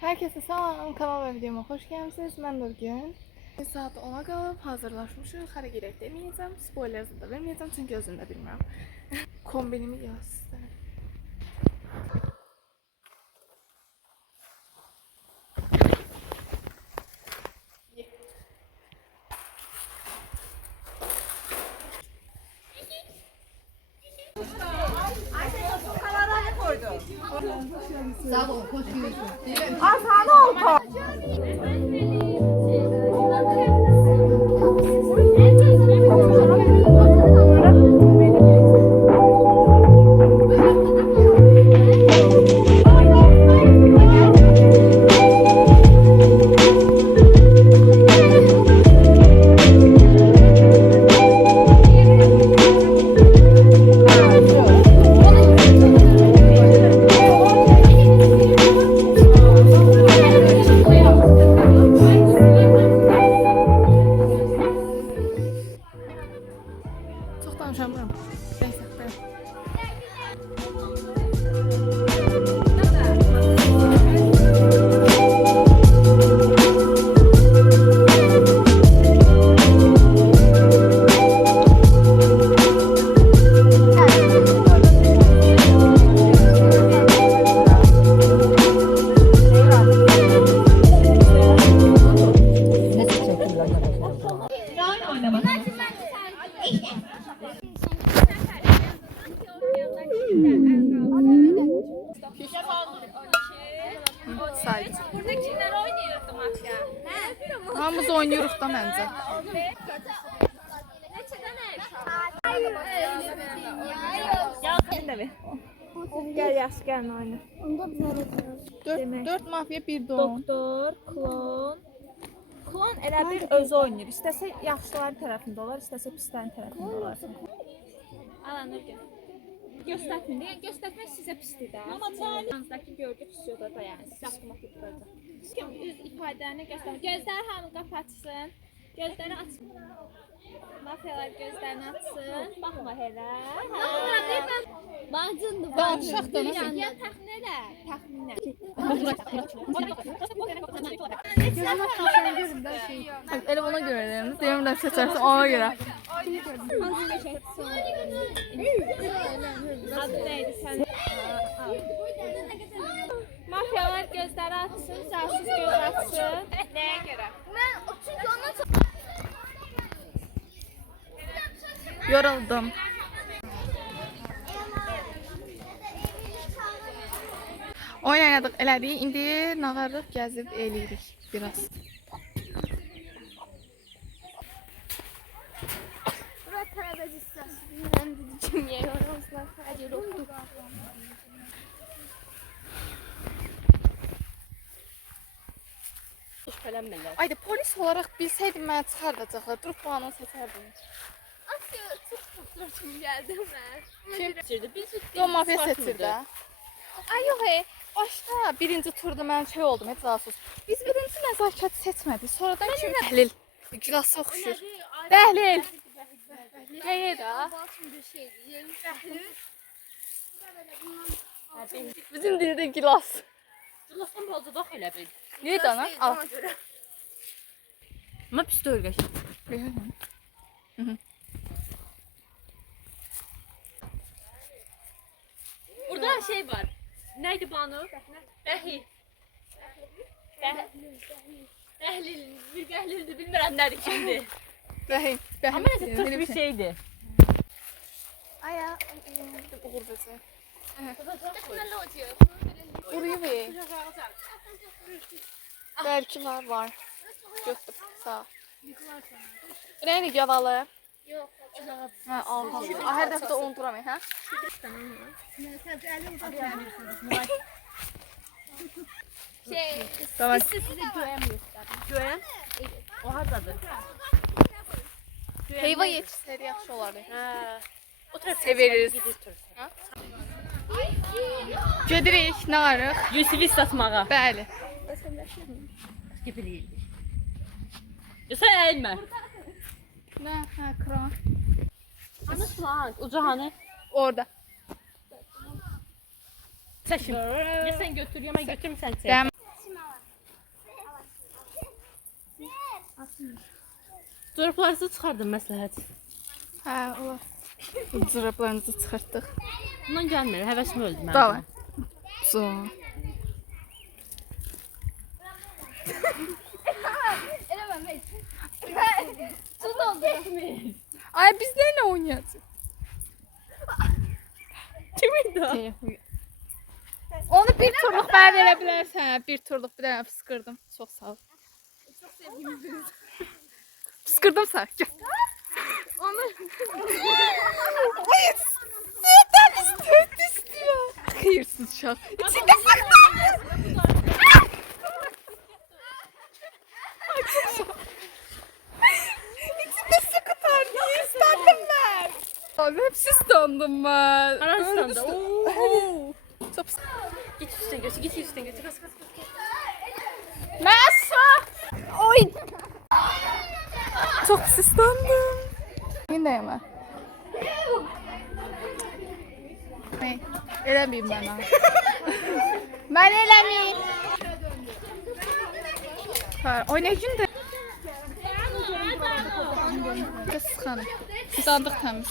Herkese salam, kanal ve videoma hoş gəlmisiniz. Mən Nurgün. Saat 10'a qalıb hazırlaşmışıq. Hara gedək deməyəcəm, spoiler da verməyəcəm çünki özüm də bilmirəm. Kombinimi göstərim. Sağ ol, hoş geldin. Sana oldu. Çok danışamıyorum. Neyse, ben. Saydı. Burada kimler oynuyordu mafya? Hamımız oynuyoruz da məncə. Neçədən ev? Gel yaş gelme oyna. Dört mafya bir don. Doktor, klon. Klon elə bir özü oynayır. İstəsə yaxşıların tərəfində olar, istəsə pislərin tərəfində olar. Alanır gəl. Göstərməyin. Yəni göstərmək sizə pisdir də. Amma çayınızdakı görgü pisiyoda da yəni siz avtomatik duracaq. Kim üz ifadəni göstərmir. Gözləri hamı qapatsın. Gözləri açın. Mafiyalar gözlərini açsın. Baxma elə. Bacındır. Danışaq da Ya təxmin elə. Təxmin elə. Elə ona görə deyirəm. Deyirəm seçərsən ona görə. Adı neydi sen? Mafyalar gözləri açsın, sərsiz göz açsın. Nəyə görə? Yoruldum. Oynayadıq, elədik. İndi nağarlıq gəzib eləyirik biraz. Bura tələbə istasyon bizim yer orasına hadi ruhu. Şübhələnmirlər. Ayda polis olaraq bilsəydim mənə çıxardacaqlar. Durub bu anı seçərdim. Asya çok fotoğrafım geldi ben. Kim? Seçirdi. Biz O mafya seçir də. Ay yox, başda birinci turda mən şey oldum, heç casus. Biz birinci nəzakət seçmədik. Sonradan kim təhlil? Gilası oxşur. Təhlil. Nəyə də? Bakın bir şey diyelim. Bizim dildə gilas. Cılasın bazı da elə bil. Niyə də ana? Al. Amma pis deyil qəşəng. Burada şey var. Neydi Banu? Bəhi. Bəhlil. Bir bəhlildir. Bilmirəm nədir kimdir. Rəhim. Amma nəsə tut bir şeydir. Aya, uğur böcəyi. Teknoloji. Vuruyor be. Belki var. Götür. Sağ ol. Rəyini gavalı. Yok. Hə, alha. Hər dəfə də unuturamayın, hə? Şey, Tamam. size güvenmiyoruz. Görən? O hardadır? Heyva yetişsəydi yaxşı olardı. Hə. O tərəfə Severiz. gedir. Gedirik, nə arıq? Yusifi satmağa. Bəli. Gibi değil. Ya sen eğilme. Nə? Hə, kran. Ana flank. Ucu hani? Orada. Çekim. Ya sen götür ya ben götürüm sen çek. Dem. Ayaqqabılarınızı çıxardın məsləhət. Hə, olar. Bu cırablarınızı çıxartdıq. Bundan gəlmir, həvəsim öldü mənim. Davay. So. Su doldu. Ay biz neyle oynayacağız? Kimin də? Onu bir turluq bana verə bilərsən. Bir turluq bir dənə fıskırdım. Çox sağ ol. Fıskırdım sən. Gel. Onu. Ay, sütdən istiyor. Xeyirsiz uşaq. İçində saxlanır. İçində su qutardı. İstandım mən. Abi hepsi istandım ben. Arasında. Oo. Çok Git üstüne götür, git üstüne götür. Kaç. Masa. Oy. Çok istandım. Yine yeme. Ne? Elemeyim ben ha. Ben elemeyim. Ha, o ne günde? Kız sıxanım. Sıxandıq təmiz.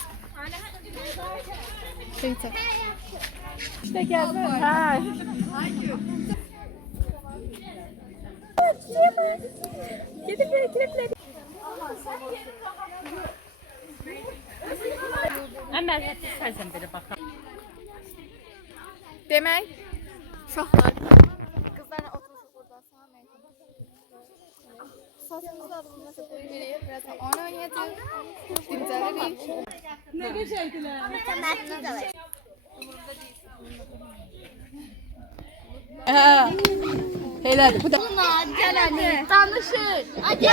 Şey çək. İşte geldi. Ha. Ən məsləhətli sənsən belə baxaq. Demək, uşaqlar. Qızlarla oturmuşuq burada. Saçımızı alımına veririk. Birazdan oyun oynayacağıq. Dincəlirik. Elədir. Bu da Danışır. Hadi.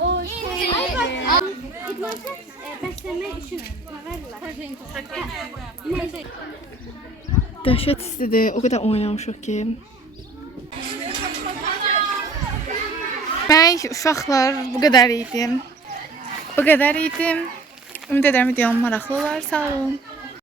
O şey. Besleme işi dəhşət istidir. O qədər oynamışıq ki. Mən uşaqlar bu qədər idim. Bu qədər idim. Ümid edirəm videom maraqlı olar. Sağ olun.